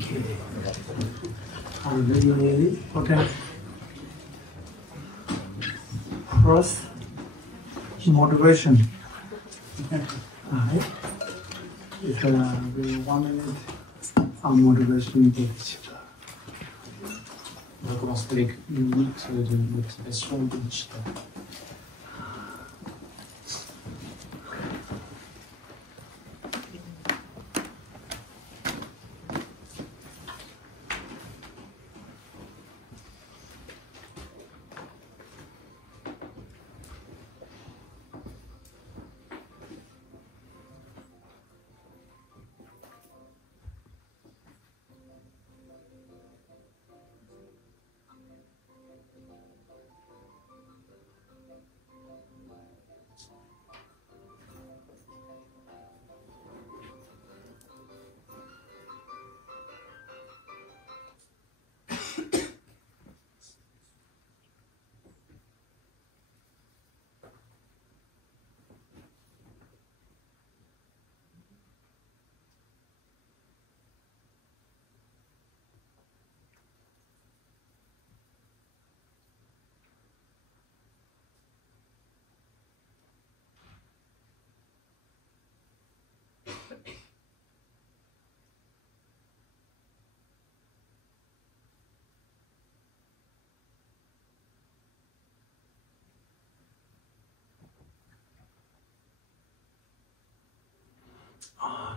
Okay. Okay. First, motivation. Alright. It's 1 minute motivation page. On va commencer avec 1 minute de motivation de digital.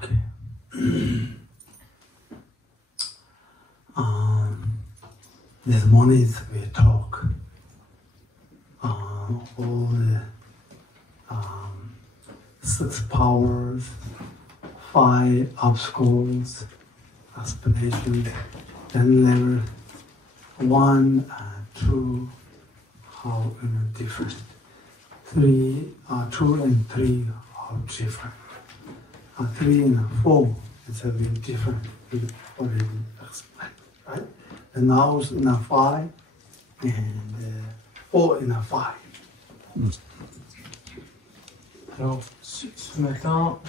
Okay. This morning we talk all the 6 powers, 5 obstacles, aspirations, then level 1 and 2, how different. 2 and 3 are different. 3 and 4 is a bit different. We already explained, right? And now it's in a 5 and 4 in a 5. Alors, ce matin,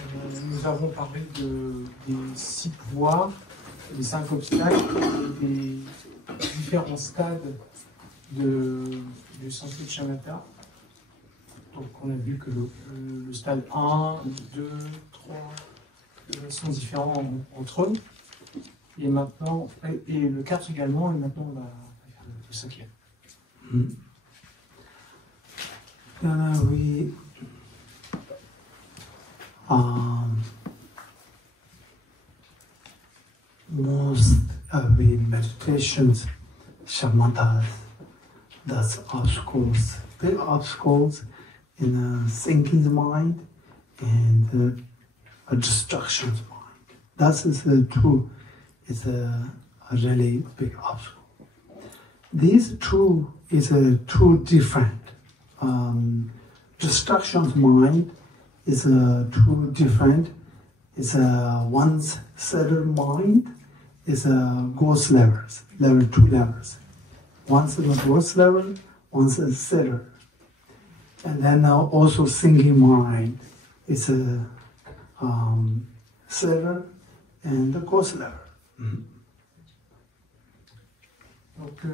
nous avons parlé des 6 pouvoirs, des 5 obstacles et des différents stades du Sanskrit Shamatha. Donc, on a vu que le stade 1, 2, 3 sont différents entre eux. Et maintenant, et le 4 également, et maintenant on va faire le 5e. We most of the meditations, shamatas, that's obstacles, big obstacles in a thinking mind and a distractions mind. That is true. It's a really big obstacle. These two is two different. Distractions mind is two different. It's one's settled mind is ghost levels, level 2 levels. One's the ghost level, one's a settled. And then also thinking mind is a settled and the ghost level. Donc,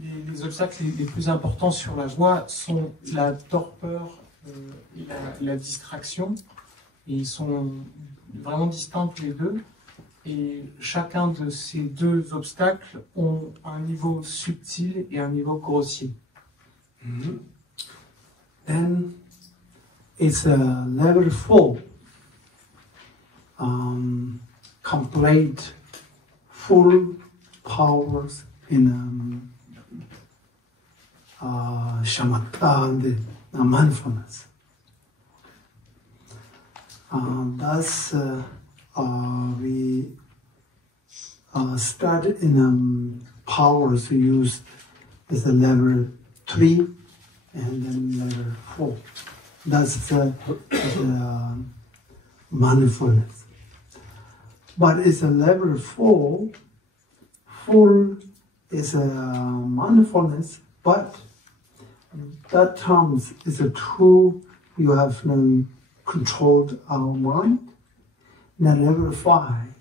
les obstacles les plus importants sur la voie sont la torpeur et la distraction. Et ils sont vraiment distincts tous les deux. Et chacun de ces 2 obstacles ont un niveau subtil et un niveau grossier. Then it's a level 4. Complete full powers in shamatha and mindfulness. Thus, we started in powers used is a level 3 and then level 4. That's the mindfulness. But it's a level 4. Full is a mindfulness, but that terms is a true. You have controlled our mind. Then level 5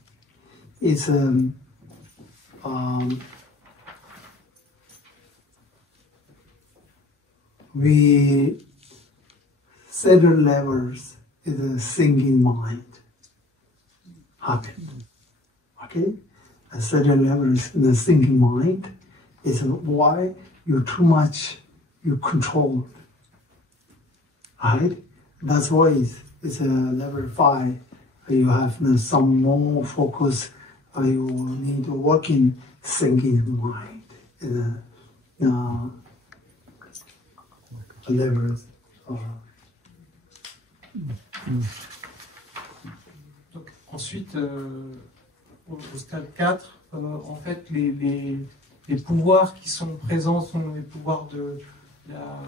is we cellular levels is a thinking mind happen. Okay? A cellular levels in the thinking mind is why you too much you control. Right? That's why it's a level 5. You have some more focus. You need to work in thinking mind. Level. Donc, ensuite, au stade 4, en fait, les pouvoirs qui sont présents sont les pouvoirs de la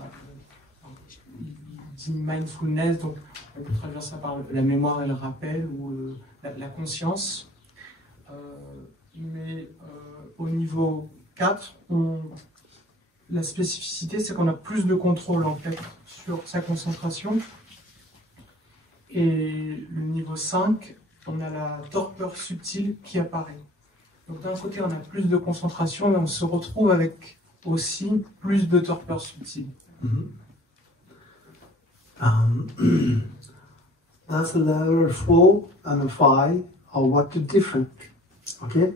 mindfulness, donc on peut traduire ça par la mémoire et le rappel, ou la conscience. Mais au niveau 4, la spécificité, c'est qu'on a plus de contrôle en fait sur sa concentration. Et le niveau 5, on a la torpeur subtile qui apparaît. Donc d'un côté, on a plus de concentration, mais on se retrouve avec aussi plus de torpeur subtile. That's level 4 and 5 are what different. Okay,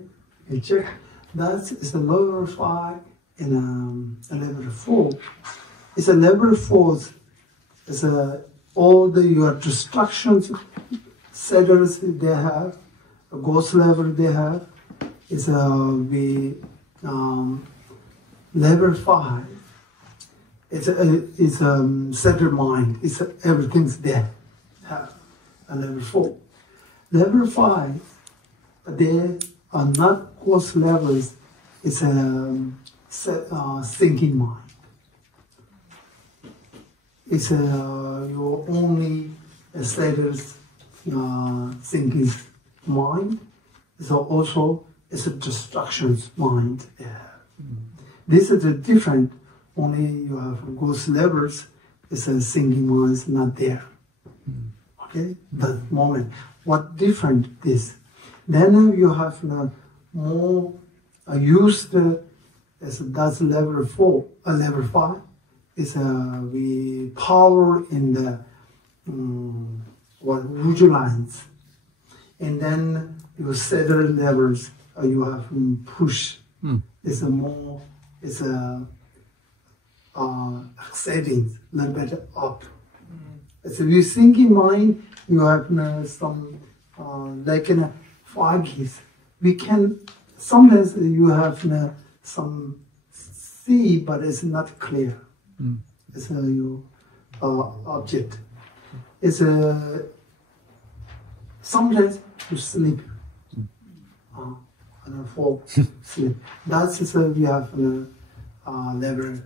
you check. That is a level 5 and a level 4. It's a level 4. It's all your distractions, settles they have, a ghost level they have. It's level 5. It's settled mind. It's everything's there. And level 4, level 5, they are not ghost levels. It's a thinking mind. It's your only status thinking mind. So also it's a distractions mind. This is different. Only you have ghost levels. It's a thinking mind is not there. Okay, that moment. What different is? Then you have more used as that's level 4, level 5. Is we power in the visualize, and then your cellular levels you have push. It's more exciting, a little bit up. So you thinking mind, you have some like in foggies. We can sometimes you have some see, but it's not clear. It's your object. It's sometimes you sleep and fall sleep. That's we have level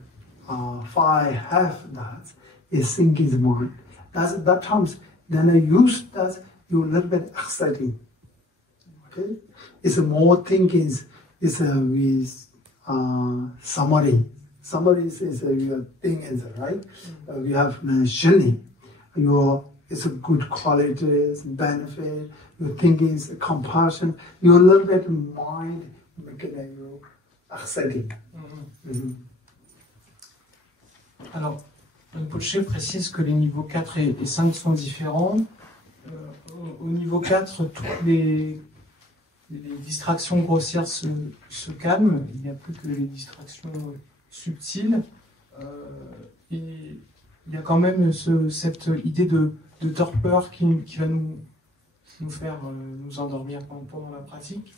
5 half that is thinking mind. That times then I use that you a little bit exciting. Okay, it's more thinking. It's with summary. Somebody says your thing is right. We have Shini. It's a good quality, benefit. Your thinking is compassion. You're a little bit mind making you exciting. Alors, Rinpoche précise que les niveaux 4 et 5 sont différents. Au niveau 4, toutes les distractions grossières se calment. Il n'y a plus que les distractions subtiles. Et il y a quand même cette idée de torpeur qui va nous faire nous endormir pendant la pratique.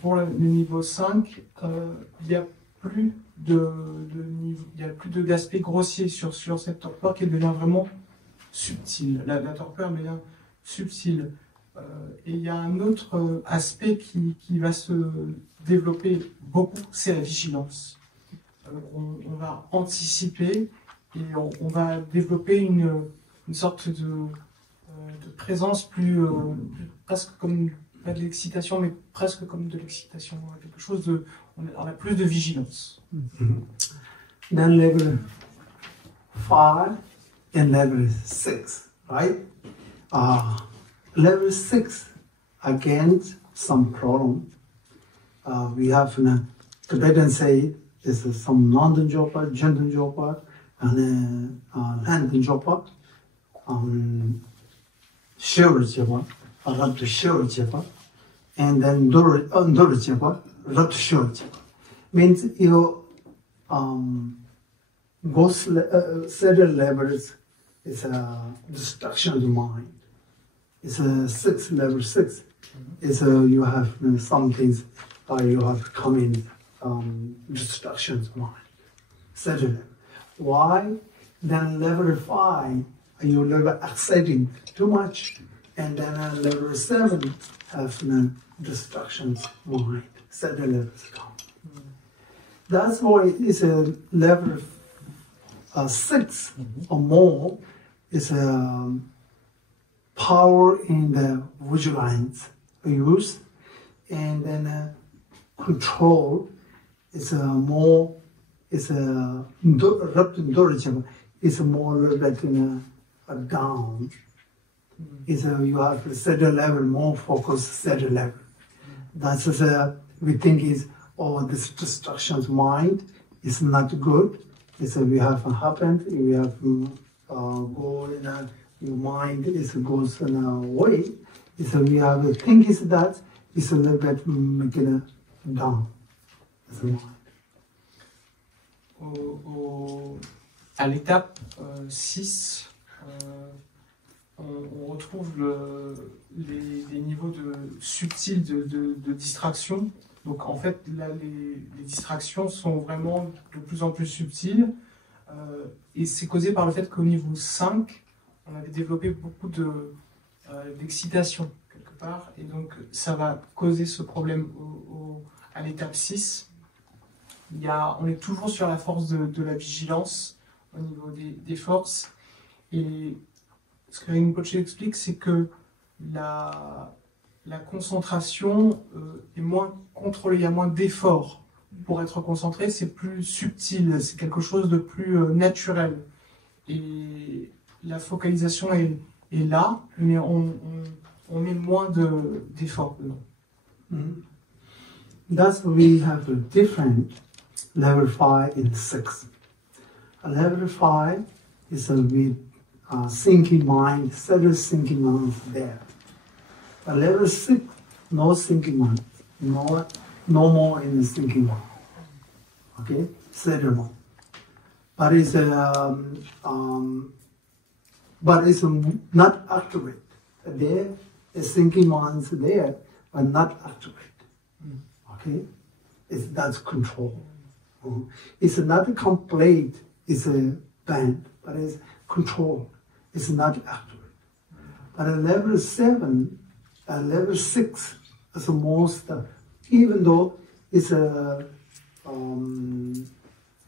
Pour le niveau 5, il n'y a plus d'aspect grossier sur cette torpeur qui devient vraiment subtile. La torpeur devient subtile. Et il y a un autre aspect qui va se développer beaucoup, c'est la vigilance. On va anticiper et on va développer une sorte de présence plus presque comme, pas de l'excitation, mais presque comme de l'excitation, quelque chose de, on a plus de vigilance. Then level 5 and level 6, right? Level 6, again, some problem. We have Tibetan say is some non jopa, Jenten jopa, and land jopa, shiver jopa, rat shiver jopa, and then dur jopa, rat shiver jopa. Means you several levels is a destruction of the mind. It's a 6 level 6. It's you have some things you have come in destruction of mind. Several level. Why? Then level 5 you level exciting too much, and then level 7 have destruction of mind. Several levels come. That's why it's a level 6 or more is a power in the vigilance use, and then control is a more is a is a more little bit down. Is you have to set a level more focus, set a level. That's we think is this destruction of mind is not good. It's we have happened. We have go in your mind is goes in a way. It's we have the thing is that it's a little bit making it down. It's a mind. À l'étape 6, on retrouve les niveaux subtils de distraction. Donc en fait, là, les distractions sont vraiment de plus en plus subtiles. Et c'est causé par le fait qu'au niveau 5, on avait développé beaucoup d'excitation quelque part. Et donc ça va causer ce problème à l'étape 6. On est toujours sur la force de la vigilance au niveau des forces. Et ce que Rinpoche explique, c'est que la concentration est moins contrôlée, il y a moins d'efforts pour être concentré, c'est plus subtil, c'est quelque chose de plus naturel. Et la focalisation est là, mais on met moins d'efforts dedans. Thus we have a different level 5 and 6. A level 5 is with thinking mind, several thinking minds there. A level 6, no thinking mind, no more in the thinking mind. Okay, several. But it's not accurate. There is thinking minds there, but not accurate. Okay, that's control. It's not complete. It's a band, but it's control. It's not accurate. But at level 7. Level 6 is the most, even though it's a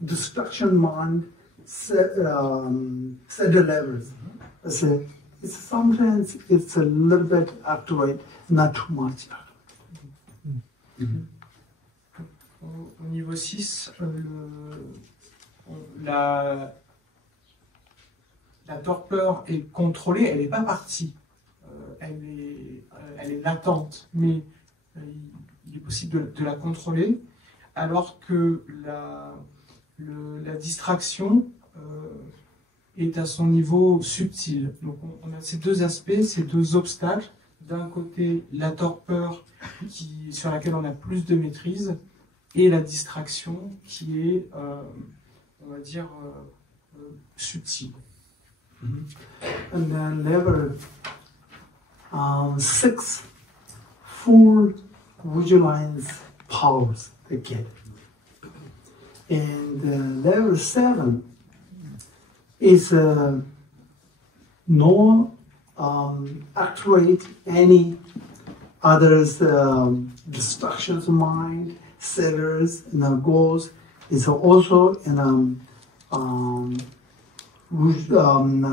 destruction mind, set levels. It's sometimes it's a little bit accurate, not too much accurate. Au niveau 6, la torpeur est contrôlée, elle n'est pas partie. Elle est latente, mais il est possible de la contrôler, alors que la distraction est à son niveau subtil. Donc on a ces deux aspects, ces deux obstacles. D'un côté, la torpeur sur laquelle on a plus de maîtrise, et la distraction qui est, on va dire, subtile. And then level 6, full vigilance powers they get. And level 7 is no actuate any others destructions of mind, sellers, and goals. It's also in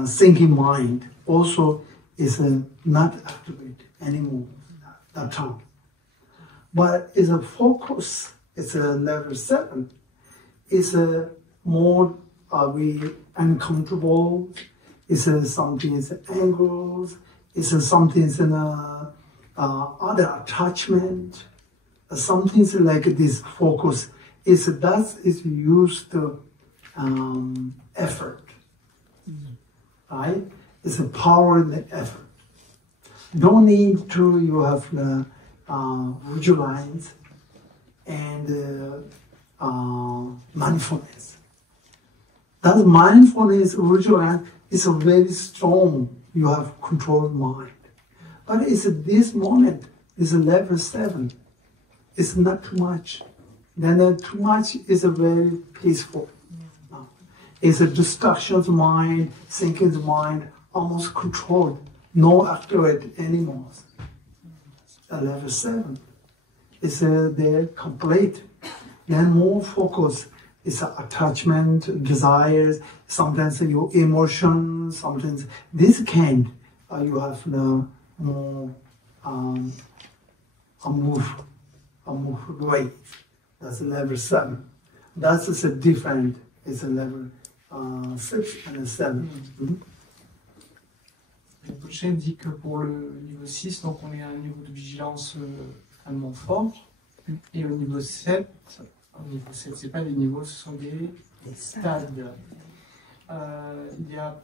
thinking mind. Also is not activated anymore that time. But it's a focus. It's a level 7. It's a more we uncomfortable. It's something is angles. It's something in other attachment, something like this focus. That is used effort, right? It's a power in the effort. Don't need to you have the visualize and mindfulness. That mindfulness visualize is a very strong. You have controlled mind, but it's this moment is level 7. It's not too much. Then too much is a very peaceful. It's a distractions mind, thinking mind, almost controlled, no activate anymore. Level 7 is they're complete. Then more focus is attachment, desires, sometimes your emotion, sometimes this kind you have the more a move way. That's level 7. That's a different. It's a level 6 and 7. Rinpoche dit que pour le niveau 6, donc on est à un niveau de vigilance extrêmement fort. Et au niveau 7, c'est pas des niveaux, ce sont des stades. Il y a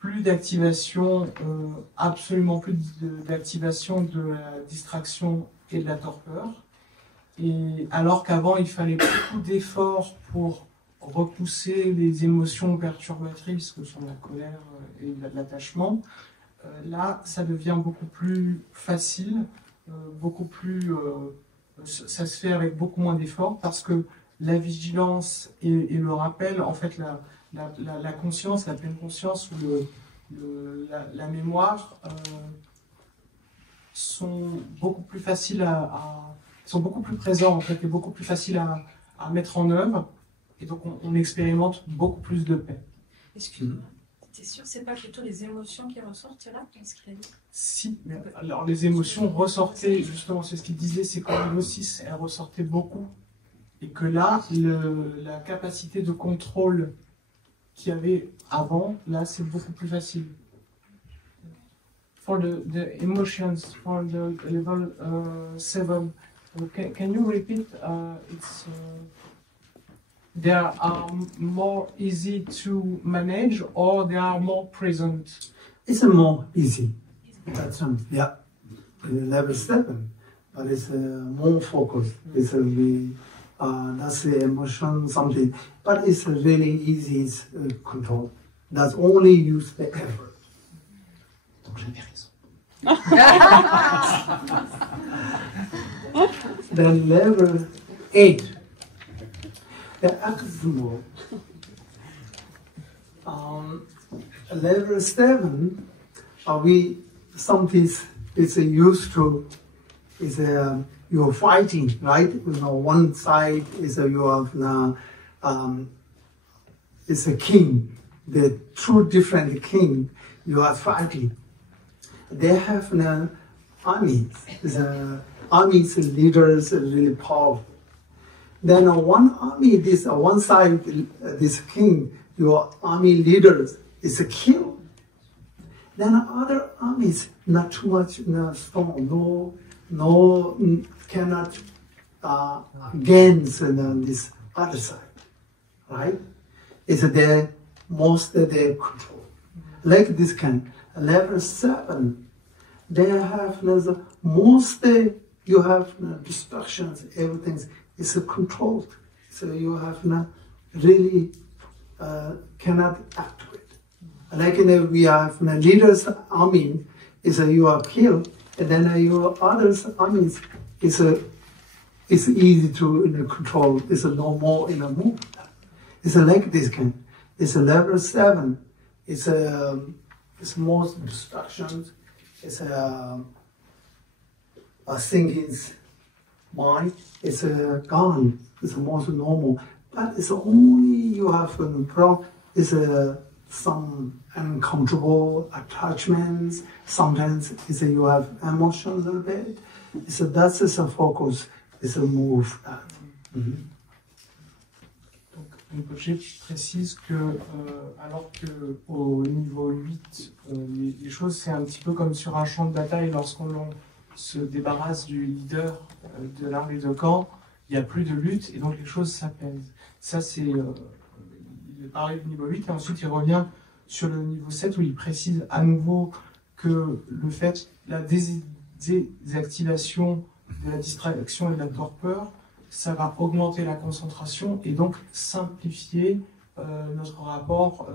plus d'activation, absolument plus d'activation de la distraction et de la torpeur. Et alors qu'avant, il fallait beaucoup d'efforts pour repousser les émotions perturbatrices que sont la colère et l'attachement, là, ça devient beaucoup plus facile, beaucoup plus, ça se fait avec beaucoup moins d'efforts parce que la vigilance et le rappel, en fait, la conscience, la pleine conscience ou la mémoire sont beaucoup plus faciles sont beaucoup plus présents en fait et beaucoup plus faciles à mettre en œuvre et donc on expérimente beaucoup plus de paix. Excuse-moi, t'es sûr que c'est pas plutôt les émotions qui ressortent là, ce qu'il a dit? Si, mais alors les émotions ressortaient, justement c'est ce qu'il disait, c'est qu'en niveau 6 elles ressortaient beaucoup et que là la capacité de contrôle qu'il y avait avant, là c'est beaucoup plus facile. For the emotions, for the level 7, can you repeat? They are more easy to manage, or they are more present? It's more easy. That's yeah, level 7, but it's more focused. It's that's the emotion something, but it's really easy control. That's only use the effort. Donc j'avais raison. Then level 8, the axial. Level 7, something is used to is you're fighting, right? You know, one side is you have it's a king, the two different king you are fighting. They have armies. Armies leaders are really powerful. Then one army, one side, this king, your army leaders is killed. Then other armies not too much strong, no cannot against this other side, right? It's their most their control. Like this kind. Level 7, they have most you have distractions, everything is controlled. So you have really cannot activate. Like we have leaders army is you are killed, and then your others armies is easy to control. It's no more in a move. It's like this kind. It's a level 7. It's most distractions. It's a thinking mind. It's gone. It's most normal. But it's only you have problem. It's some uncomfortable attachments. Sometimes it's you have emotions a little bit. That's a focus. It's a move. Rinpoche précise que, alors qu'au niveau 8, les choses c'est un petit peu comme sur un champ de bataille lorsqu'on se débarrasse du leader de l'arme et de camp, il n'y a plus de lutte et donc les choses s'apaisent. Ça, c'est. Il parlait du niveau 8 et ensuite il revient sur le niveau 7 où il précise à nouveau que le fait, la désactivation de la distraction et de la torpeur, ça va augmenter la concentration et donc simplifier notre rapport,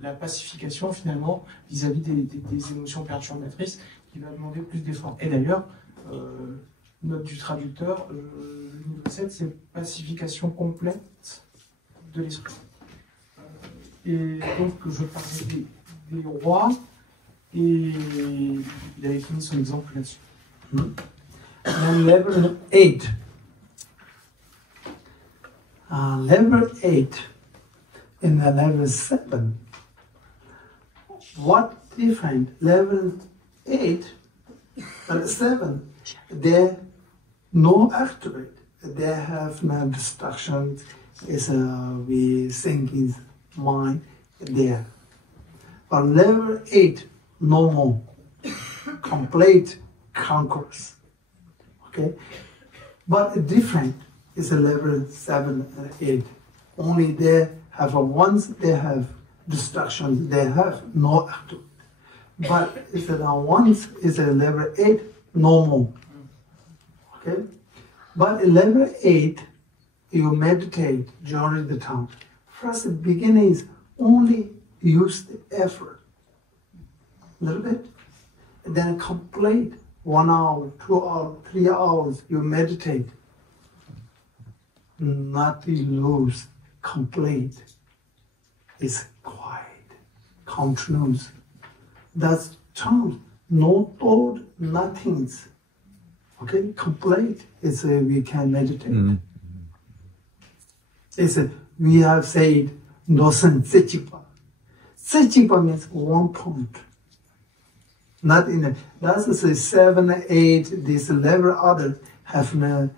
la pacification finalement vis-à-vis des émotions perturbatrices qui va demander plus d'efforts. Et d'ailleurs, note du traducteur, le niveau 7, c'est pacification complète de l'esprit. Et donc, je parlais des rois, et il avait fini son exemple là-dessus. And level 8. Level 8 in the level 7. What different? Level 8 and 7, they no activate. They have no distractions. We think is mind there. But level 8, no more. Complete conquers. Okay? But different is a level 7 and 8. Only they have once they have distractions, they have no activity. But if it once is a level 8, no more. Okay? But in level 8, you meditate during the time. First, the beginning is only use the effort, a little bit, and then complete 1 hour, 2 hours, 3 hours, you meditate. Not to lose, complete. It's quiet, continuous. That's time, no thought, nothings. Okay, complete. It's we can meditate. Mm-hmm. It's we have said Nosen Sechipa. Sechipa means 1 point. Not in a, that's a 7, 8, this level other have no,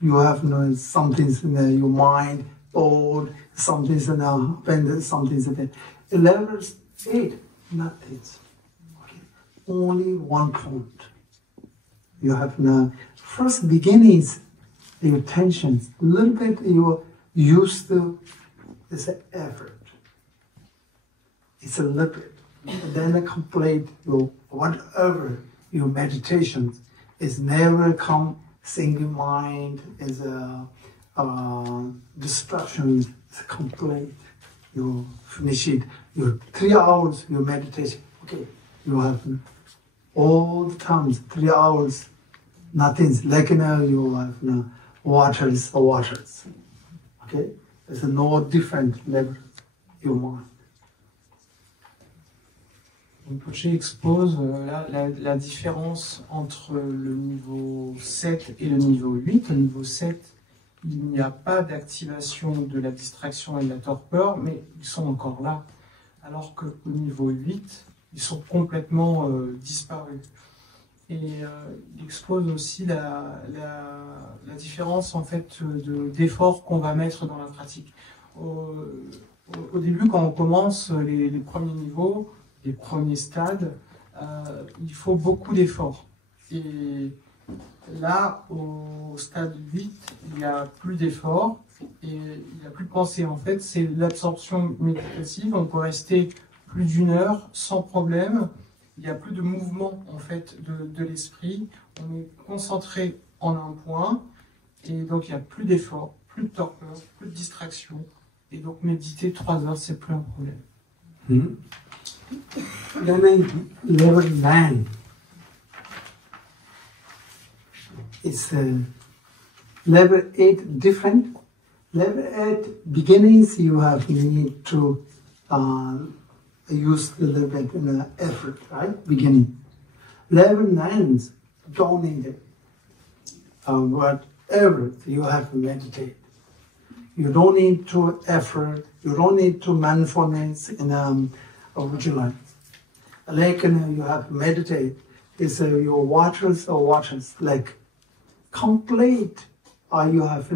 you have no something's in your mind, thought, something's in happened, something's in the level 8, nothing. Okay. Only 1 point. You have no first beginnings, your tensions, a little bit you used to, it's an effort. It's a little bit. And then complete your whatever your meditation is never come single mind is a distraction. It's complete. You finish it. Your 3 hours your meditation. Okay, you have all the times 3 hours. Nothing's like now you have waters. Okay, there's no different level your mind. Poche expose la différence entre le niveau 7 et le niveau 8. Au niveau 7, il n'y a pas d'activation de la distraction et de la torpeur, mais ils sont encore là. Alors qu'au niveau 8, ils sont complètement disparus. Et il expose aussi la différence en fait d'efforts qu'on va mettre dans la pratique. Au début, quand on commence les premiers niveaux, les premiers stades, il faut beaucoup d'efforts. Et là, au stade 8, il n'y a plus d'efforts et il n'y a plus de pensée. En fait, c'est l'absorption méditative. On peut rester plus d'1 heure sans problème. Il n'y a plus de mouvement en fait de l'esprit. On est concentré en un point et donc il n'y a plus d'efforts, plus de torpeur, plus de distraction. Et donc méditer 3 heures, c'est plus un problème. Mm-hmm. Then level 9 is level 8 different. Level 8 beginnings you have need to use a little bit effort, right? Beginning. Level 9 don't need it. Whatever you have to meditate. You don't need to effort. You don't need to mindfulness in vigilance. Like you have to meditate. It's your waters or waters like complete. You have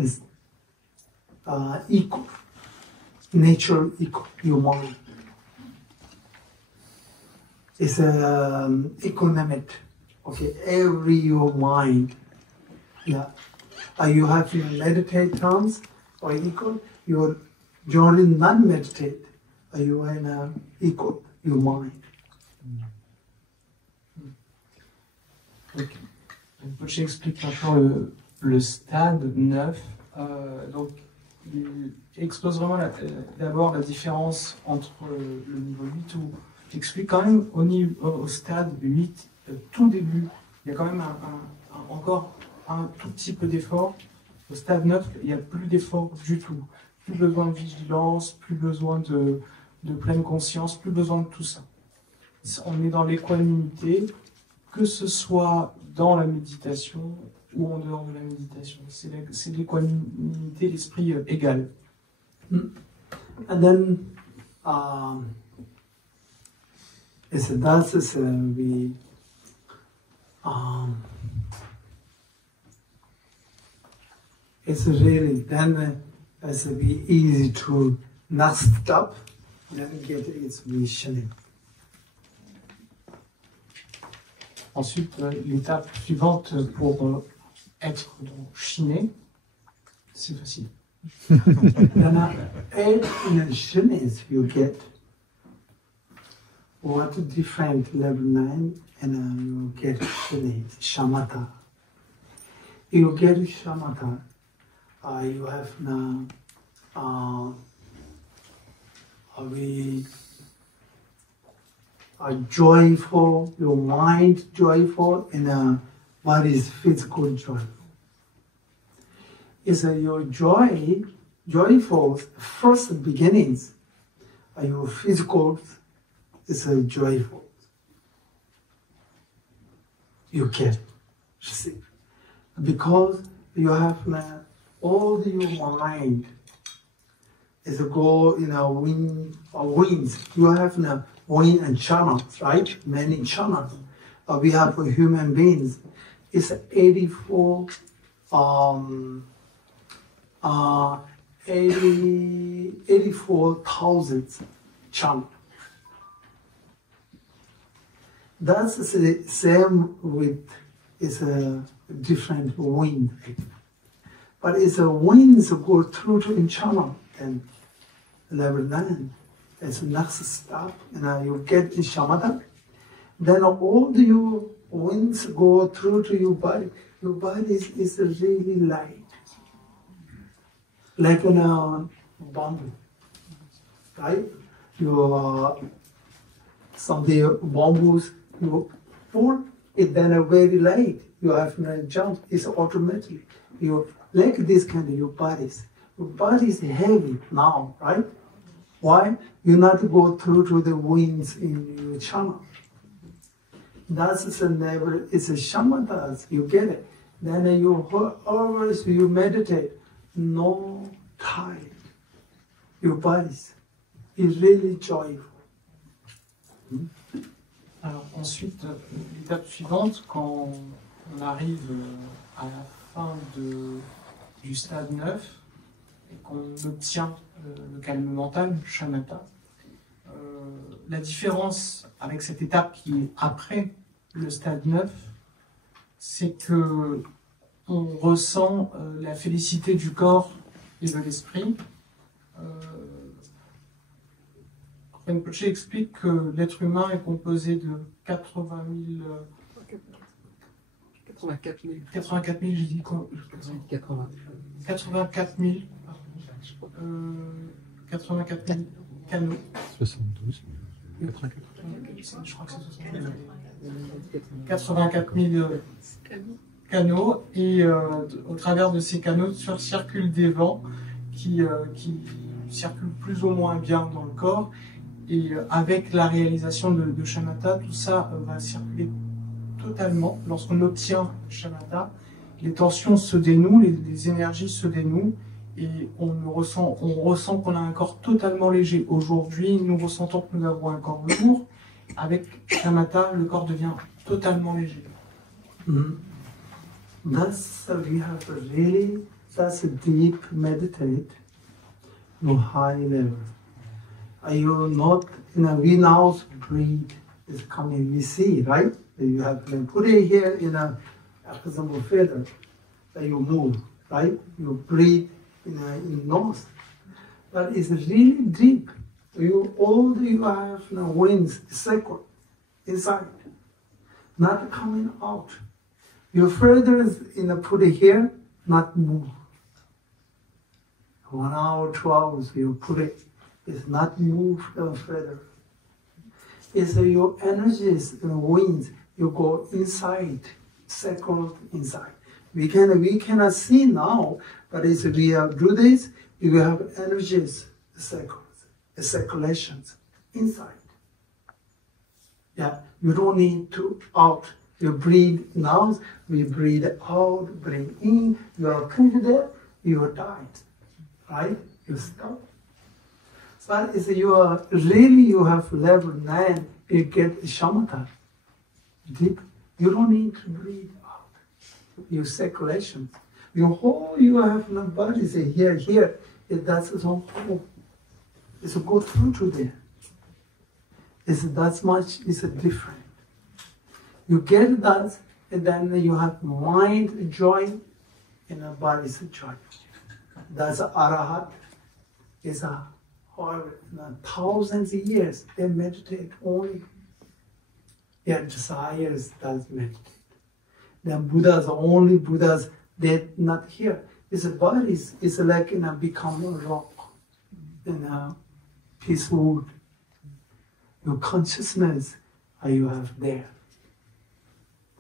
equal nature, equal your mind. It's economic. Okay, every your mind. Yeah. You have to meditate terms or equal. You're generally not meditate. You are in equal your mind. Donc, Rinpoche explique maintenant le stade 9. Donc, il expose vraiment d'abord la différence entre le niveau 8 où il explique quand même au stade 8, tout début, il y a quand même encore un tout petit peu d'effort. Au stade 9, il n'y a plus d'effort du tout. Plus besoin de vigilance, plus besoin de pleine conscience, plus besoin de tout ça. On est dans l'équanimité, que ce soit dans la méditation ou en dehors de la méditation. C'est l'équanimité, l'esprit égal. And then, it's really then it's be easy to not stop, then get its vision. Ensuite, l'étape suivante pour être chiné, c'est facile. Then in Shines you get what different level 9 and you get Shines, Shamatha. You get Shamatha. You have now joyful, your mind joyful, and body is physical joyful. It's your joyful first beginnings. Your physical is joyful. You can receive because you have now all your mind is go winds. You have now wind and channels, right? Many channels. We have human beings. It's 84,000 channels. That's the same with it's a different wind. But it's a winds go through to in channel and level 9. It's next stop, and you get in shamatha. Then all your winds go through to your body. Your body is really light, like a bamboo, right? Some of the bamboos you pull it, then a very light. You have to jump. It's automatically. You like this kind of your bodies. Your body is heavy now, right? Why? You not go through to the winds in your channel. That's never. It's a shamatha. You get it. Then you always you meditate. No time. Your body is really joyful. Alors ensuite, l'étape suivante, quand on arrive à la fin du stade 9 et qu'on obtient le calme mental, le shamatha, la différence avec cette étape qui est après le stade 9, c'est que on ressent la félicité du corps et de l'esprit. Rinpoche explique que l'être humain est composé de 84 000, j'ai dit quoi 84 000 canaux. 72. Je crois que c'est 72. 84 000 canaux, et au travers de ces canaux circulent des vents qui circulent plus ou moins bien dans le corps. Et avec la réalisation de shamatha, tout ça va circuler totalement. Lorsqu'on obtient shamatha, les tensions se dénouent, les énergies se dénouent, et on ressent qu'on a un corps totalement léger. Aujourd'hui, nous ressentons que nous avons un corps lourd. Avec shamatha, le corps devient totalement léger. Thus, we have that's a deep meditate, no high level. You not we now breathe is coming, we see, right? You have to put it here in a, for example, feather, that you move, right? You breathe in nose. But it's really deep. All you have wings, circle, inside, not coming out. You further put it here, not move. 1 hour, 2 hours, you put it, it's not move further. It's your energies and wings, you go inside, circle inside. We cannot see now, but if we do this, you will have energies, circles, circulations inside. Yeah, you don't need to out. You breathe now, we breathe out, breathe in, you are put there, you are died. Right? You stop. But if you have level 9, you get shamatha, deep. You don't need to breathe out. Your circulation. Your whole, you have no body, say here, that's the whole. It's a good through to there. It's that much, it's different. You get that, and then you have mind joy, and the body is joy. That's Arahat. It's thousands of years they meditate only. Their desires does meditate. Then Buddhas, only Buddhas, they're not here. It's bodies. It's like become a rock in a peaceful wood. Your consciousness you have there.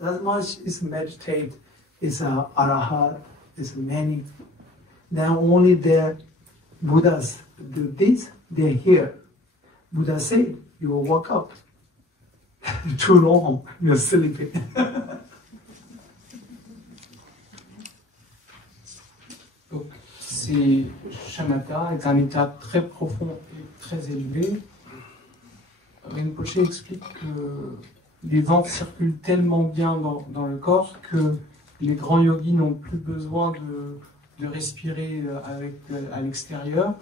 That much is meditate. It's Arahat. It's many. Then only the Buddhas do this, they're here. Buddha said, you will wake up. Too long, you're sleeping. Donc, c'est shamatha est un état très profond et très élevé. Rinpoche explique que les vents circulent tellement bien dans le corps que les grands yogis n'ont plus besoin de respirer à l'extérieur.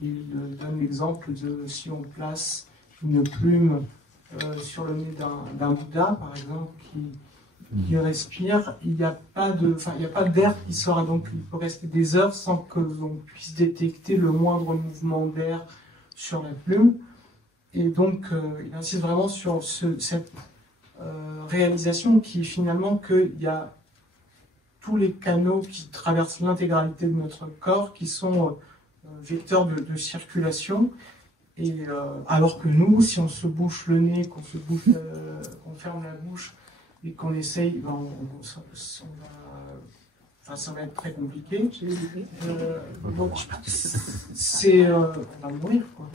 Il donne l'exemple de si on place une plume sur le nez d'un Bouddha, par exemple, qui respire, il n'y a pas d'air qui sort, donc il peut rester des heures sans que l'on puisse détecter le moindre mouvement d'air sur la plume. Et donc, il insiste vraiment sur cette réalisation qui finalement qu'il y a tous les canaux qui traversent l'intégralité de notre corps, qui sont vecteurs de circulation. Et alors que nous, si on se bouche le nez, qu'on ferme la bouche et qu'on essaye, ça va être très compliqué. Donc, on va mourir, quoi.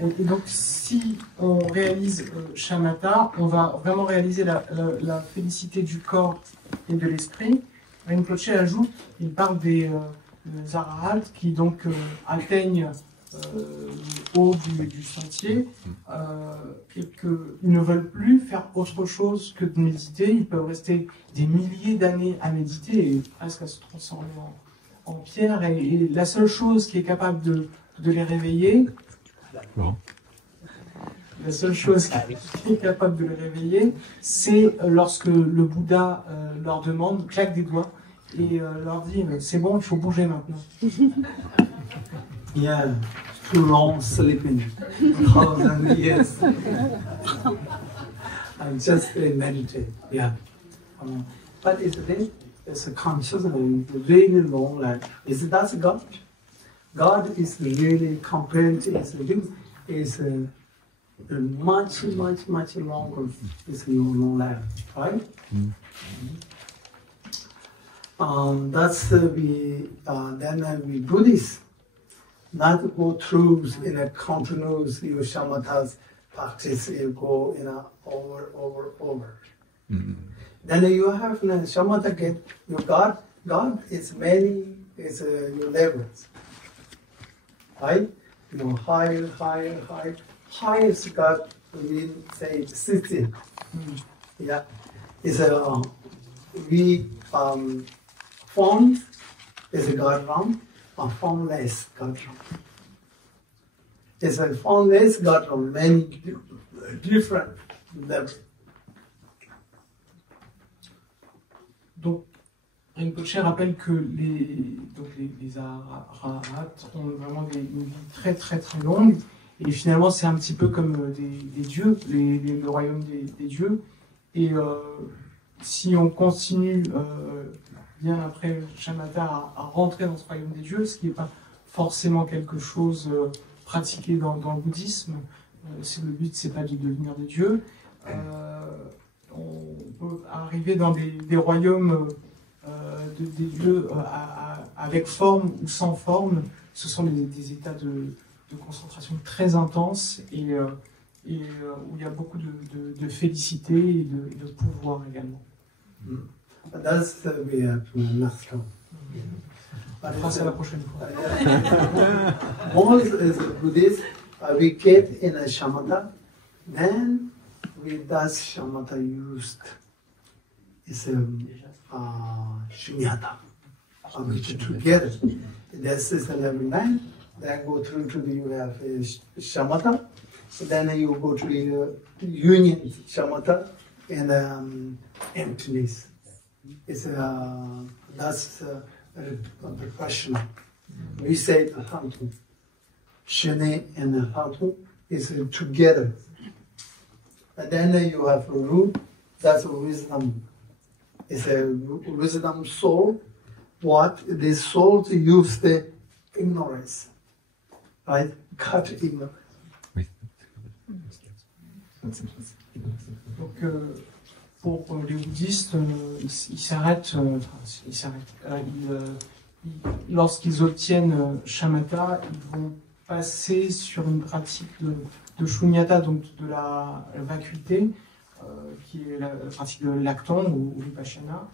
Et donc, si on réalise shamatha, on va vraiment réaliser la félicité du corps et de l'esprit. Rinpoche ajoute, il parle des arahats qui donc atteignent le haut du sentier et qu'ils ne veulent plus faire autre chose que de méditer. Ils peuvent rester des milliers d'années à méditer et presque à se transformer en pierre. Et la seule chose qui est capable de les réveiller, c'est lorsque le Bouddha leur demande, claque des doigts, et leur dit c'est bon, il faut bouger maintenant. Yeah, too long sleeping, 1,000 years. I just meditate, yeah. But it's a consciousness, really long life. That's God. God is really compared to is much longer. It's your long life, right? That's then we do this. Not go through in a continuous your shamatha's practice. You go over. Then you have shamatha get your God. God is many. Is your levels. Right? Higher. Highest God, we say 16. Yeah. It's we form is a God round, or formless God round. It's a fondness got many different levels. Donc, Rinpoche rappelle que les arahats ont vraiment une vie très très très longue, et finalement c'est un petit peu comme des dieux, le royaume des dieux. Et si on continue bien après Shamatha à rentrer dans ce royaume des dieux, ce qui n'est pas forcément quelque chose pratiqué dans le bouddhisme, le but c'est pas de devenir des dieux, on peut arriver dans des royaumes des dieux avec forme ou sans forme. Ce sont des états de concentration très intenses et où il y a beaucoup de félicité et de pouvoir également. That's we have to master. On fera ça la prochaine fois. Most as Buddhists, we get in a shamatha, then we does shamatha used. It's shunyata, which together. This is the level 9. Then go through to the you have shamatha. Then you go to the union shamatha and emptiness. It's that's professional. We say Hantu. Shane and Hantu is together. And then you have Ru, that's wisdom. It's a wisdom soul. What the soul to use the ignorance, right? Cut ignorance. Donc, pour les bouddhistes, ils s'arrêtent, lorsqu'ils obtiennent Shamatha, ils vont passer sur une pratique de Shunyata, donc de la vacuité, qui est la pratique de l'acton ou Vipassana.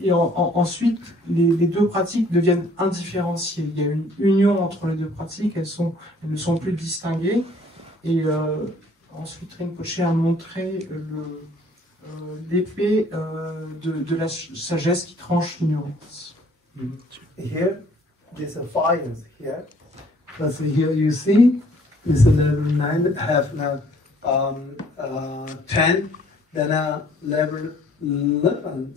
Et ensuite, les deux pratiques deviennent indifférenciées. Il y a une union entre les deux pratiques, elles ne sont plus distinguées. Et ensuite, Rinpoche a montré l'épée de la sagesse qui tranche l'ignorance. Here, there's a fire here. But here you see, this level 9 have now 10, then a level 11.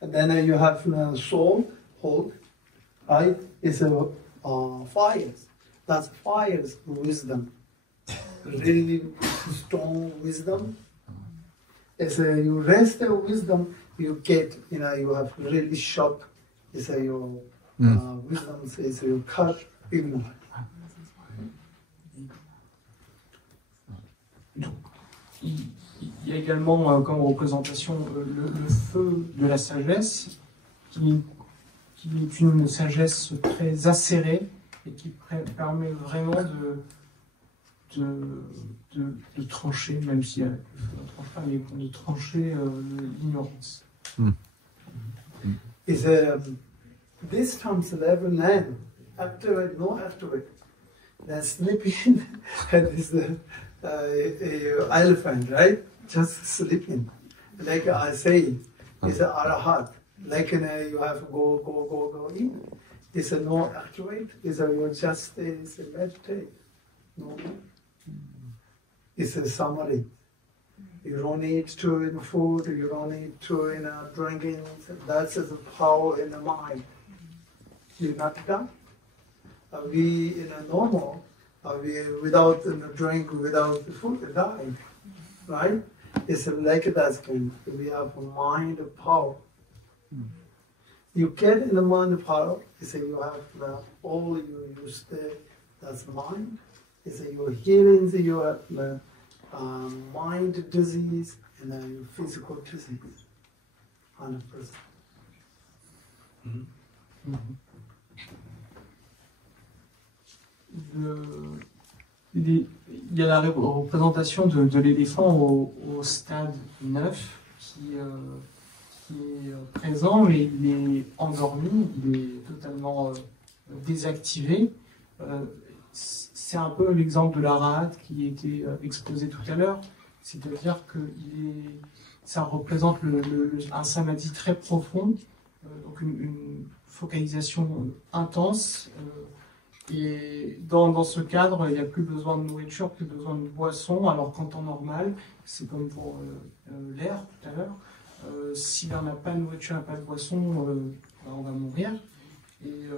And then you have soul, hold, right? It's a fires. That's fires wisdom. Really strong wisdom. It's you rest the wisdom, you get, you have really sharp. It's your wisdom is you cut ignorance. Il y a également comme représentation le feu de la sagesse, qui est une sagesse très acérée et qui permet vraiment de trancher, même si elle ne tranche pas, mais de trancher l'ignorance. It's this comes level 9. After no after it. Then sleeping and is the elephant, right? Just sleeping. Like I say, it's an arahat. Like you have to go in. It's a no actuate. It's you just meditate. No. It's a summary. You don't need to in food. You don't need to in drinking. That's the power in the mind. You're not done. We in a normal. We without drink, without food, die, right? It's like that kind. We have mind power. You get in the mind power. It's you have all you use that's mind. It's your healing. You have mind disease and physical disease. 100%. Il y a la représentation de l'éléphant au stade 9 qui est présent, mais il est endormi, il est totalement désactivé. C'est un peu l'exemple de l'arahat qui était exposé tout à l'heure, c'est-à-dire que ça représente un samadhi très profond, donc une focalisation intense, Et dans ce cadre, il n'y a plus besoin de nourriture, plus besoin de boisson. Alors qu'en temps normal, c'est comme pour l'air tout à l'heure, s'il n'y en a pas de nourriture, il n'y a pas de boisson, on va mourir. Et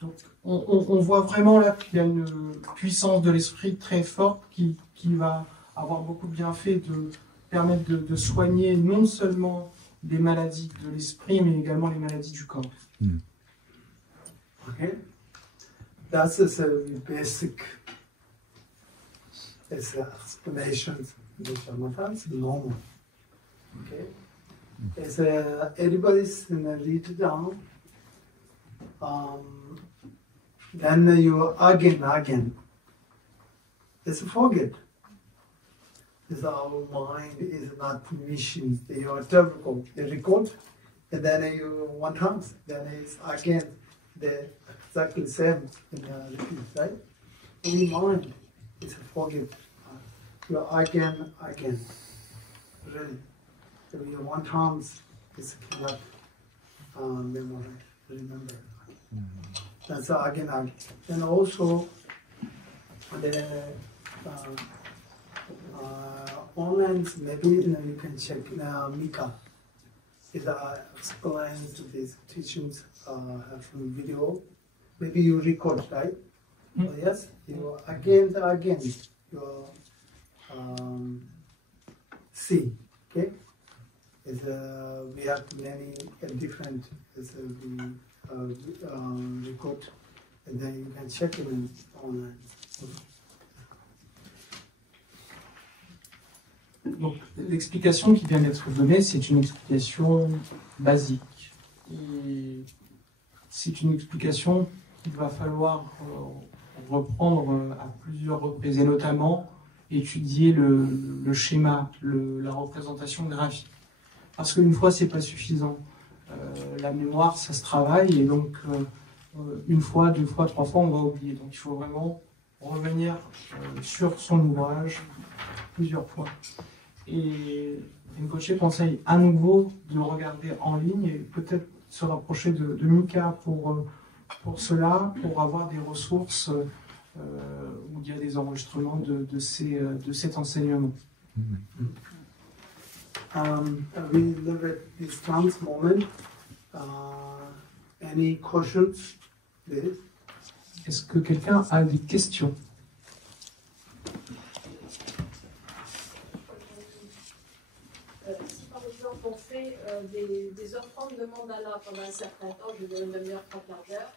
donc on voit vraiment là qu'il y a une puissance de l'esprit très forte qui va avoir beaucoup de bienfaits, de permettre de soigner non seulement les maladies de l'esprit, mais également les maladies du corps. Okay, that's a basic explanation. The shamatha is normal. Okay, it's everybody's read down. Then you again. It's forget. It's our mind is not machine. You are typical. You record, and then you one time. Then it's again the exactly same in repeat, right? In mind, it's forget. You again. Really, so you one time. It's cannot memorize. Remember. That's again. And also the online, maybe you can check Mika. It explains these teachings from video. Maybe you record, right? Oh, yes. You again you see. Okay. We have many different record, and then you can check it online. Donc, l'explication qui vient d'être donnée, c'est une explication basique. Et c'est une explication qu'il va falloir reprendre à plusieurs reprises, et notamment étudier le schéma, la représentation graphique. Parce qu'une fois, c'est pas suffisant. La mémoire, ça se travaille, et donc une fois, deux fois, trois fois, on va oublier. Donc il faut vraiment revenir sur son ouvrage plusieurs fois. Et Rinpoche conseille à nouveau de le regarder en ligne et peut-être se rapprocher de Mika pour cela, pour avoir des ressources où il y a des enregistrements de cet enseignement. We live at this trans moment. Any questions? Est-ce que quelqu'un a des questions? Si par exemple on fait des offrandes de mandala pendant un certain temps, je veux dire une demi-heure, 3 quarts d'heure,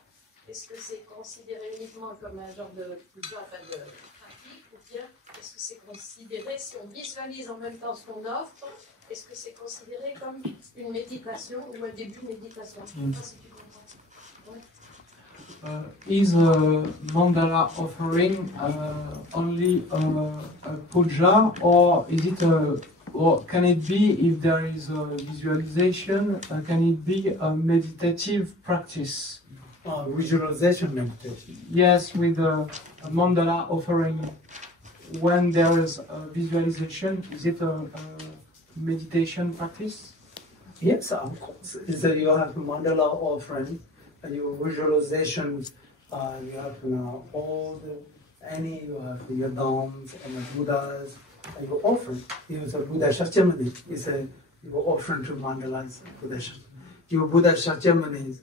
est-ce que c'est considéré uniquement comme un genre de pratique, ou bien est-ce que c'est considéré, si on visualise en même temps ce qu'on offre, est-ce que c'est considéré comme une méditation ou un début de méditation? Je ne sais pas si tu comprends. Ouais. Is a mandala offering only a puja, or is it or can it be, if there is a visualization, can it be a meditative practice? Visualization meditation. Yes, with a mandala offering, when there is a visualization, is it a meditation practice? Yes, of course. So you have mandala offering, your visualization, you have all you have your dhammas and the Buddhas, and you offer. Use a Buddha Shakyamuni, you offer to mandalas Buddha. Your Buddha Shakyamuni,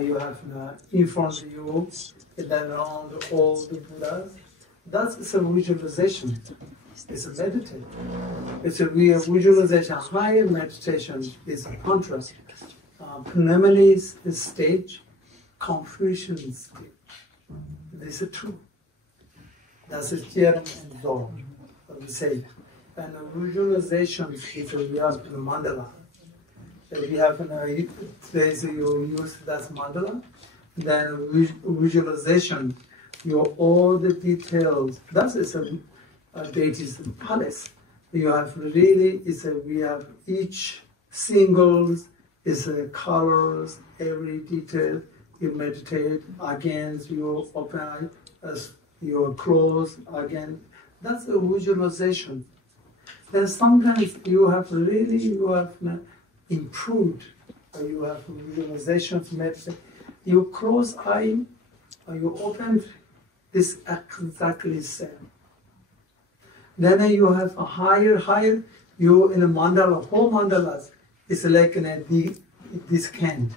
you have in front of you, and then around all the Buddhas. That's a visualization. It's a meditation. It's a real visualization. Higher meditation is a contrast. Preliminary stage, confusion stage. This is true. That's a theorem and law. We say. And visualization is we have the mandala. We have today you use that mandala. Then visualization, all the details. That is a deity's palace. You have really we have each singles is colors, every detail. You meditate again. You open your close again. That's a visualization. Then sometimes you have improved. You have visualizations, meditation. You close eye, You open this exactly same. Then you have a higher, you in a mandala, whole mandalas, it's like this can.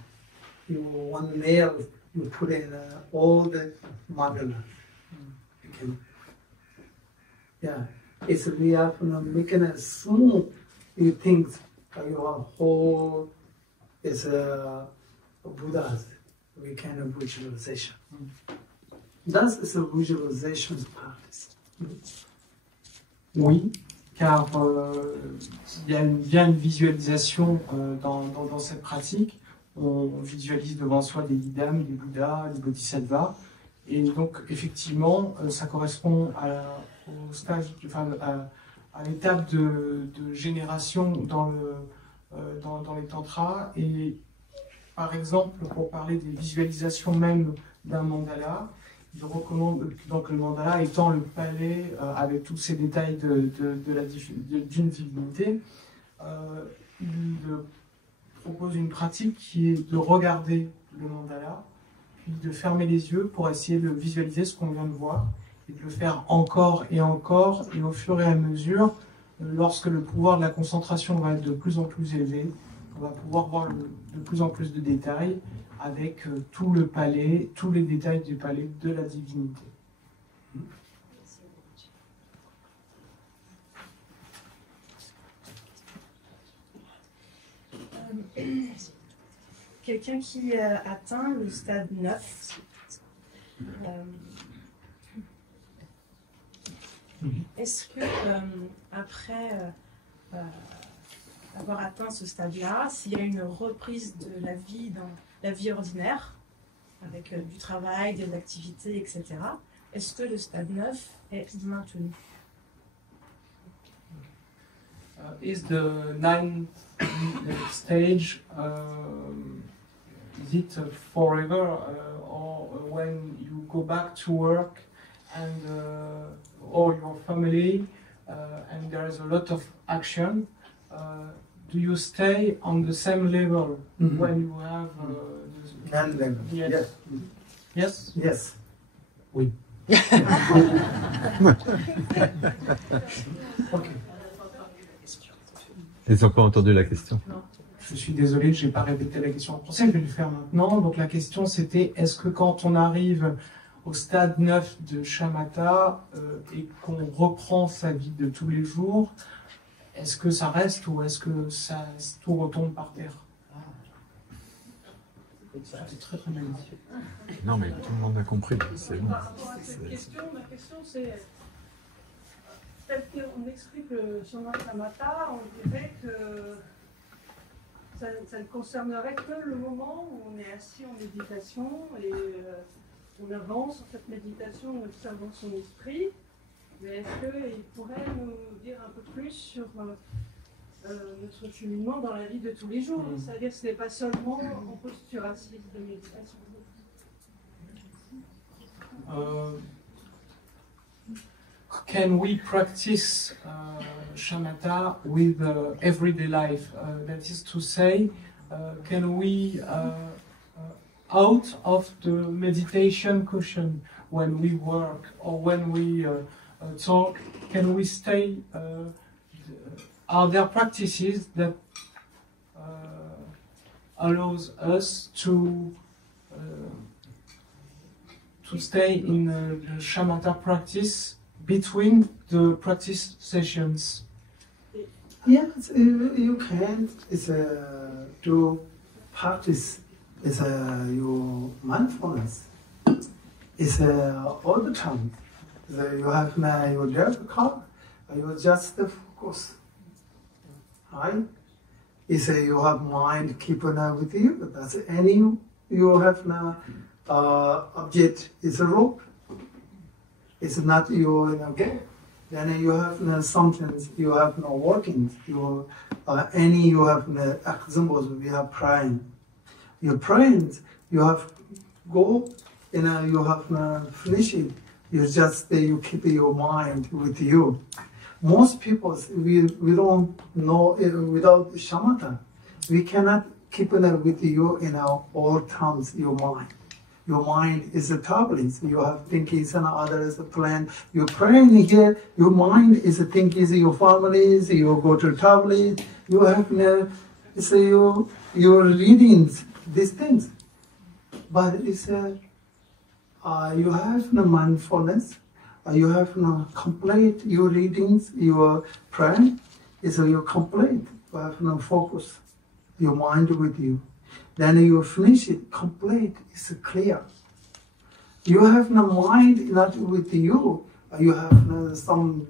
You one nail, you put in all the mandalas. You can, yeah, it's we have making a smooth. You think you have whole, it's Buddhas, we kind of visualization. That is a visualization practice. Oui, car il y a bien une visualisation dans cette pratique. On visualise devant soi des Idam, des Bouddhas, des Bodhisattvas. Et donc, effectivement, ça correspond au stage, à l'étape de génération dans les tantras. Et par exemple, pour parler des visualisations même d'un mandala, je recommande donc le mandala étant le palais avec tous ces détails d'une divinité. Il propose une pratique qui est de regarder le mandala, puis de fermer les yeux pour essayer de visualiser ce qu'on vient de voir, et de le faire encore, et au fur et à mesure, lorsque le pouvoir de la concentration va être de plus en plus élevé, on va pouvoir voir de plus en plus de détails avec tout le palais, tous les détails du palais de la divinité. Quelqu'un qui atteint le stade 9, est-ce que après avoir atteint ce stade-là, s'il y a une reprise de la vie dans la vie ordinaire, avec du travail, des activités, etc., est-ce que le stade 9 est maintenu? Is the ninth stage, is it forever, or when you go back to work and or your family and there is a lot of action, do you stay on the same level when you have level? Yes. Yes? Yes. Oui. Okay. Ils n'ont pas entendu la question. Je suis désolé, je n'ai pas répété la question en français, je vais le faire maintenant. Donc la question c'était, est-ce que quand on arrive au stade 9 de Shamatha et qu'on reprend sa vie de tous les jours, est-ce que ça reste ou est-ce que ça tout retombe par terre? C'est très très bien dit. Non mais tout le monde a compris, c'est bon. Ma question c'est, tel qu'on explique le Shamatha, on dirait que ça ne concernerait que le moment où on est assis en méditation et on avance en cette méditation en observant son esprit. Mais est-ce qu'il pourrait nous dire un peu plus sur notre cheminement dans la vie de tous les jours? C'est-à-dire que ce n'est pas seulement en posture assise de méditation. Can we practice shamatha with everyday life? That is to say, can we, out of the meditation cushion when we work or when we talk, can we stay? Are there practices that allows us to stay in the shamatha practice between the practice sessions? Yes, you can. It's to practice. It's your mindfulness. It's all the time. You have your drive car. You just focus. Right? It's you have mind keeping with you. That's any you have object. It's a rope. It's not your game. Then you have something. You have no working. You you have examples. We have praying. Your praying. You have go. You have finish it. You just you keep your mind with you. Most people we don't know without shamatha. We cannot keep it with you in our all times your mind. Your mind is a tablet. You have thinkings and others plan. You're praying here. Your mind is thinking your families. You go to tablet. You have you're reading these things. But it's you have no mindfulness. You have no complete your readings, your prayer is your complete. You have no focus, your mind with you. Then you finish it complete. It's clear. You have no mind not with you. You have no, some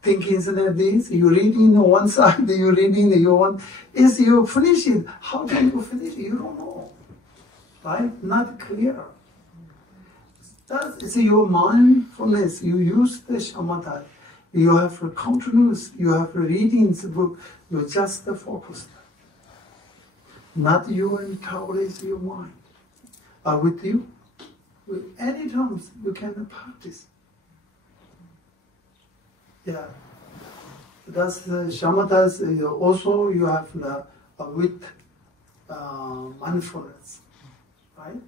thinkings and this. You reading on one side. You reading the one. Is you finish it? How can you finish it? You don't know, right? Not clear. That is your mindfulness. You use the shamatha. You have continuous. You have reading the book. You're just focused. Not you encourage your mind. With you, with any times you can practice. Yeah. That's the shamathas. Also, you have the with mindfulness, right?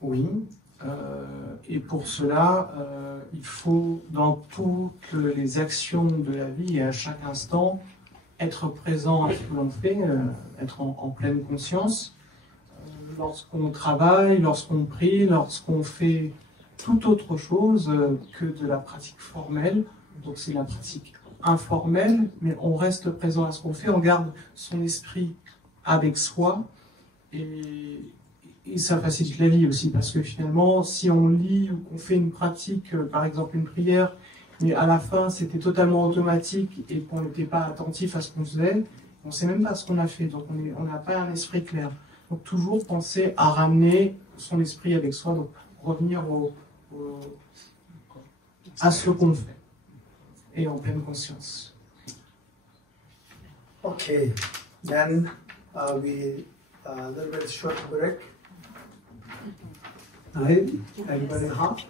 Oui. Et pour cela, il faut, dans toutes les actions de la vie et à chaque instant, être présent à ce que l'on fait, être en pleine conscience. Lorsqu'on travaille, lorsqu'on prie, lorsqu'on fait toute autre chose que de la pratique formelle, donc c'est la pratique informelle, mais on reste présent à ce qu'on fait, on garde son esprit avec soi, et ça facilite la vie aussi, parce que finalement, si on lit ou qu'on fait une pratique, par exemple une prière, mais à la fin c'était totalement automatique et qu'on n'était pas attentif à ce qu'on faisait, on ne sait même pas ce qu'on a fait, donc on n'a pas un esprit clair. Donc toujours penser à ramener son esprit avec soi, donc revenir à ce qu'on fait, et en pleine conscience. Okay, then we a little bit short break. Right? Everybody hot?